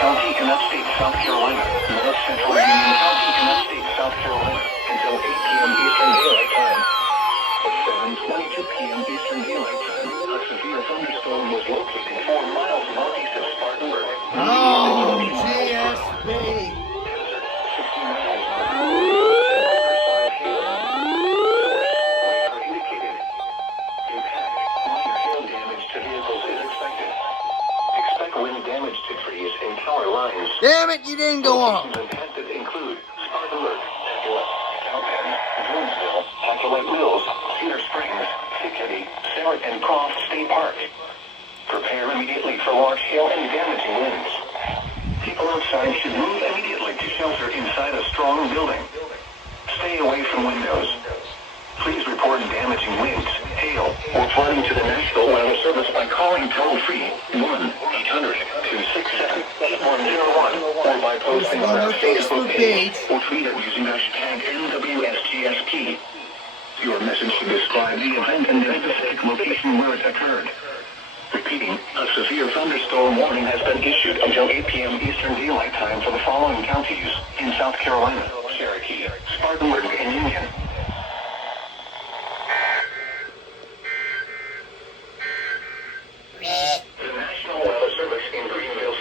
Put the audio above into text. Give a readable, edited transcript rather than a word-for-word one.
County in upstate South Carolina, North Central Union County in upstate South Carolina, until 8 p.m. Eastern Daylight Time. At 7:22 p.m. Eastern Daylight Time, a severe thunderstorm was located 4 miles northeast of Spartanburg. Oh, GSP. Wind damage to trees and power lines. Damn it, you didn't go on. Locations impacted include Spartanburg, Cowpen, Jonesville, Lake Mills, Cedar Springs, Hickory, Sarah and Croft State Park. Prepare immediately for large hail and damaging winds. People outside should move immediately to shelter inside a strong building. Stay away from windows. Please report damaging winds, hail, or flooding to the National Weather Service by calling toll-free 1-800-267-8101 or by posting on our Facebook page or Twitter using hashtag NWSGSP. Your message should describe the event and the specific location where it occurred. Repeating, a severe thunderstorm warning has been issued until 8 p.m. Eastern Daylight Time for the following counties in South Carolina: Cherokee, Spartanburg, and Union.